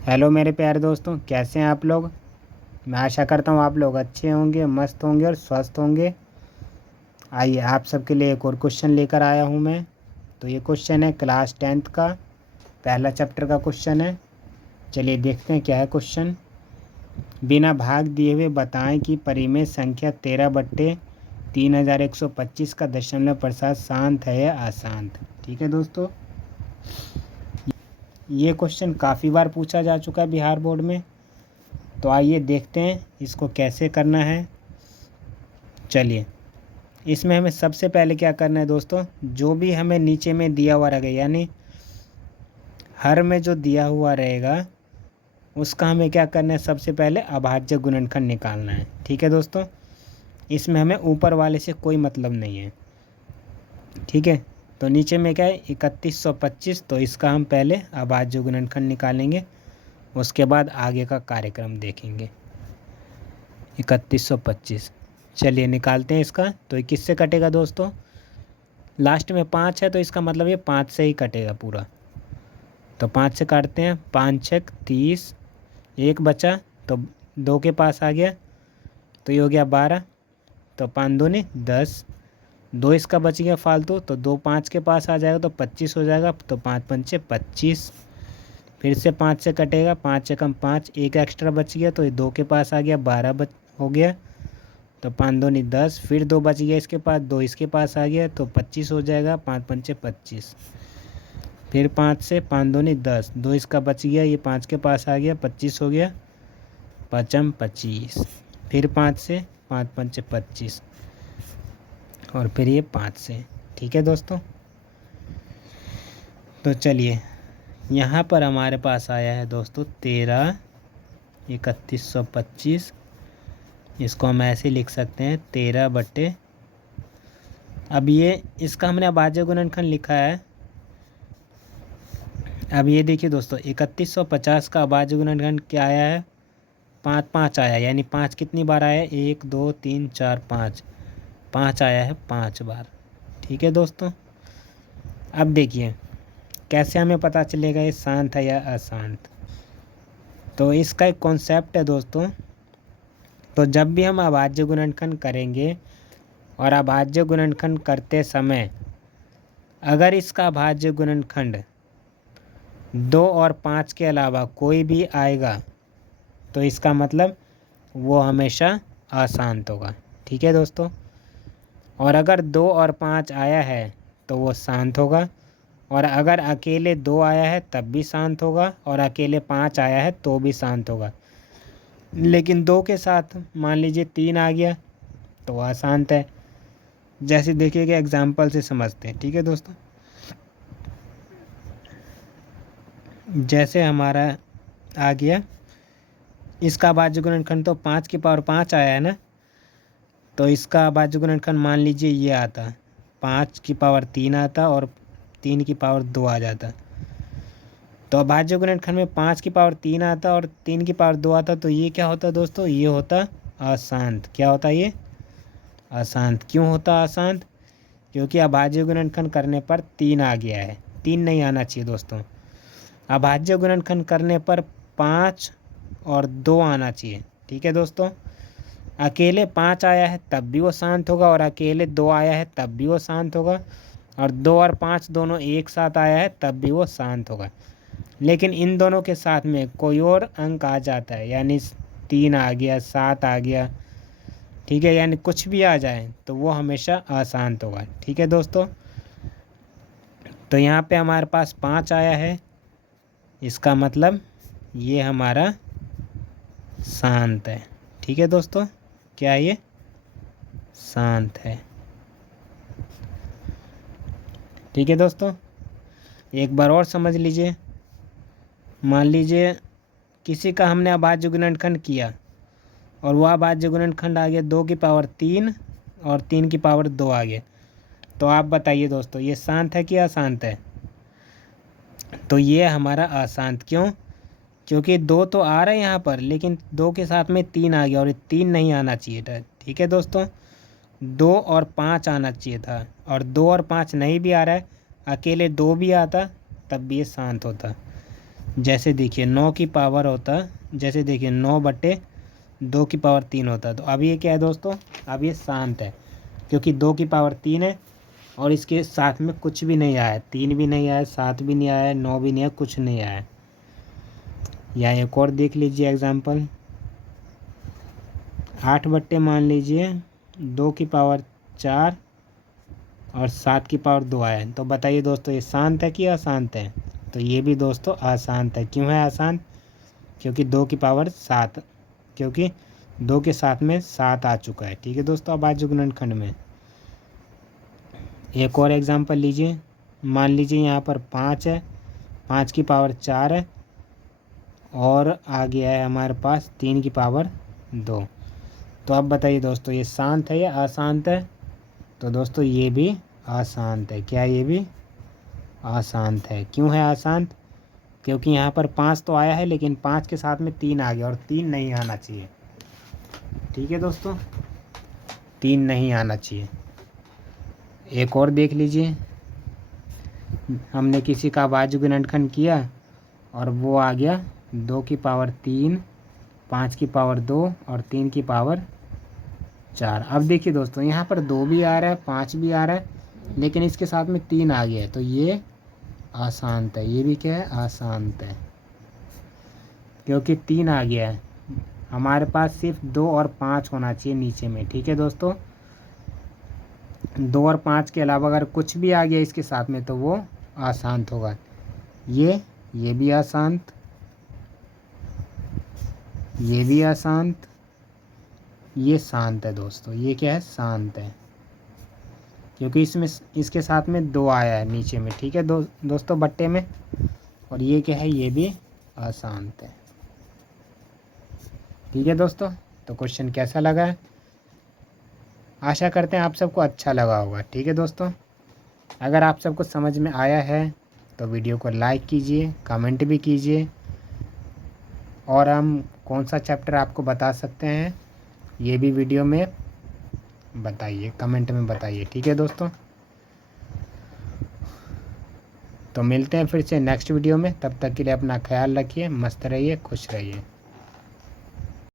Hello मेरे प्यारे दोस्तों, कैसे हैं आप लोग। मैं आशा करता हूँ आप लोग अच्छे होंगे, मस्त होंगे और स्वस्थ होंगे। आइए आप सबके लिए एक और क्वेश्चन लेकर आया हूँ मैं। तो ये क्वेश्चन है क्लास 10th का पहला चैप्टर का क्वेश्चन है। चलिए देखते हैं क्या है क्वेश्चन। बिना भाग दिए हुए बताएं कि परिमेय संख्या 13/3125 का दशमलव प्रसाद शांत है या अशांत। ठीक है दोस्तों, ये क्वेश्चन काफ़ी बार पूछा जा चुका है बिहार बोर्ड में। तो आइए देखते हैं इसको कैसे करना है। चलिए, इसमें हमें सबसे पहले क्या करना है दोस्तों, जो भी हमें नीचे में दिया हुआ रहेगा यानी हर में जो दिया हुआ रहेगा उसका हमें क्या करना है, सबसे पहले अभाज्य गुणनखंड निकालना है। ठीक है दोस्तों, इसमें हमें ऊपर वाले से कोई मतलब नहीं है। ठीक है, तो नीचे में क्या है 3125, तो इसका हम पहले अभाज्य गुणनखंड निकालेंगे, उसके बाद आगे का कार्यक्रम देखेंगे। 3125, चलिए निकालते हैं इसका। तो ये किससे कटेगा दोस्तों, लास्ट में 5 है तो इसका मतलब ये 5 से ही कटेगा पूरा। तो 5 से काटते हैं, 5 छक 30, एक बचा तो 2 के पास आ गया, तो ये हो गया 12। तो 5 दूनी 10, 2 इसका बच गया फालतू, तो 2 5 के पास आ जाएगा तो 25 हो जाएगा। तो 5 पंचे 25, फिर से 5 से कटेगा, 5 एकम 5, एक एक्स्ट्रा बच गया तो ये 2 के पास आ गया, 12 हो गया। तो 5 दूनी 10, फिर 2 बच गया इसके पास, 2 इसके पास आ गया तो 25 हो जाएगा, 5 पंचे 25। फिर 5 से 5 दूनी 10, 2 इसका बच गया, ये 5 के पास आ गया, 25 हो गया, पचम 25। फिर 5 से 5 पंचे 25 और फिर ये 5 से। ठीक है दोस्तों, तो चलिए यहाँ पर हमारे पास आया है दोस्तों 13/3125। इसको हम ऐसे लिख सकते हैं 13/, अब ये इसका हमने अभाज्य गुणनखंड लिखा है। अब ये देखिए दोस्तों 3150 का अभाज्य गुणनखंड क्या आया है, 5 5 आया, यानी 5 कितनी बार आया है, 1 2 3 4 5, 5 आया है 5 बार। ठीक है दोस्तों, अब देखिए कैसे हमें पता चलेगा ये शांत है या अशांत। तो इसका एक कॉन्सेप्ट है दोस्तों। तो जब भी हम अभाज्य गुणनखंड करेंगे और अभाज्य गुणनखंड करते समय अगर इसका अभाज्य गुणनखंड 2 और 5 के अलावा कोई भी आएगा तो इसका मतलब वो हमेशा अशांत होगा। ठीक है दोस्तों, और अगर 2 और 5 आया है तो वो शांत होगा, और अगर अकेले 2 आया है तब भी शांत होगा, और अकेले 5 आया है तो भी शांत होगा। लेकिन 2 के साथ मान लीजिए 3 आ गया तो वह अशांत है। जैसे देखिएगा एग्जाम्पल से समझते हैं। ठीक है दोस्तों, जैसे हमारा आ गया इसका अभाज्य गुणनखंड तो 5 की पावर 5 आया है ना, तो इसका अभाज्य गुणनखंड मान लीजिए ये आता, 5 की पावर 3 आता और 3 की पावर 2 आ जाता। तो अभाज्य गुणनखंड में 5 की पावर 3 आता और 3 की पावर 2 आता, तो ये क्या होता दोस्तों, ये होता अशांत। क्या होता ये, अशांत। क्यों होता अशांत, क्योंकि अभाज्य गुणनखंड करने पर 3 आ गया है, 3 नहीं आना चाहिए दोस्तों। अभाज्य गुणनखंड करने पर 5 और 2 आना चाहिए। ठीक है दोस्तों, अकेले 5 आया है तब भी वो शांत होगा, और अकेले 2 आया है तब भी वो शांत होगा, और 2 और 5 दोनों एक साथ आया है तब भी वो शांत होगा। लेकिन इन दोनों के साथ में कोई और अंक आ जाता है, यानी 3 आ गया, 7 आ गया, ठीक है, यानी कुछ भी आ जाए तो वो हमेशा अशांत होगा। ठीक है दोस्तों, तो यहाँ पे हमारे पास 5 आया है, इसका मतलब ये हमारा शांत है। ठीक है दोस्तों, क्या ये शांत है। ठीक है दोस्तों, एक बार और समझ लीजिए। मान लीजिए किसी का हमने अभाज्य गुणनखंड किया और वह अभाज्य गुणनखंड आ गया 2 की पावर 3 और 3 की पावर 2 आ गया, तो आप बताइए दोस्तों ये शांत है कि अशांत है। तो ये हमारा अशांत। क्यों, क्योंकि 2 तो आ रहा है यहाँ पर, लेकिन 2 के साथ में 3 आ गया और ये 3 नहीं आना चाहिए था। ठीक है दोस्तों, 2 और 5 आना चाहिए था, और 2 और 5 नहीं भी आ रहा है, अकेले 2 भी आता तब भी ये शांत होता। जैसे देखिए 9 की पावर होता, जैसे देखिए 9/2 की पावर 3 होता। तो अब ये क्या है दोस्तों, अब ये शांत है क्योंकि 2 की पावर 3 है और इसके साथ में कुछ भी नहीं आया, 3 भी नहीं आया, 7 भी नहीं आया, 9 भी नहीं आया, कुछ नहीं आया। या एक और देख लीजिए एग्जाम्पल, 8/, मान लीजिए 2 की पावर 4 और 7 की पावर 2 आया है। तो बताइए दोस्तों ये शांत है कि अशांत है? तो ये भी दोस्तों अशांत है। क्यों है अशांत? क्योंकि 2 की पावर 7, क्योंकि 2 के साथ में 7 आ चुका है। ठीक है दोस्तों, अभाज्य गुणनखंड में एक और एग्जांपल लीजिए। मान लीजिए यहाँ पर 5 है, 5 की पावर 4 है और आ गया है हमारे पास 3 की पावर 2। तो अब बताइए दोस्तों ये शांत है या अशांत है? तो दोस्तों ये भी अशांत है। क्या ये भी अशांत है? क्यों है अशांत? क्योंकि यहाँ पर 5 तो आया है लेकिन 5 के साथ में 3 आ गया और 3 नहीं आना चाहिए। ठीक है दोस्तों, 3 नहीं आना चाहिए। एक और देख लीजिए, हमने किसी का अभाज्य गुणनखंड किया और वो आ गया 2 की पावर 3, 5 की पावर 2 और 3 की पावर 4। अब देखिए दोस्तों यहाँ पर 2 भी आ रहा है, 5 भी आ रहा है, लेकिन इसके साथ में 3 आ गया है। तो ये अशांत है। ये भी क्या है? अशांत है, क्योंकि 3 आ गया है। हमारे पास सिर्फ 2 और 5 होना चाहिए नीचे में। ठीक है दोस्तों, 2 और 5 के अलावा अगर कुछ भी आ गया इसके साथ में तो वो अशांत होगा। ये भी अशांत, ये भी अशांत, ये शांत है दोस्तों। ये क्या है? शांत है, क्योंकि इसमें इसके साथ में 2 आया है नीचे में। ठीक है दोस्तों, बट्टे में। और ये क्या है? ये भी अशांत है। ठीक है दोस्तों, तो क्वेश्चन कैसा लगा है? आशा करते हैं आप सबको अच्छा लगा होगा। ठीक है दोस्तों, अगर आप सबको समझ में आया है तो वीडियो को लाइक कीजिए, कमेंट भी कीजिए, और हम कौन सा चैप्टर आपको बता सकते हैं ये भी वीडियो में बताइए, कमेंट में बताइए। ठीक है दोस्तों, तो मिलते हैं फिर से नेक्स्ट वीडियो में। तब तक के लिए अपना ख्याल रखिए, मस्त रहिए, खुश रहिए।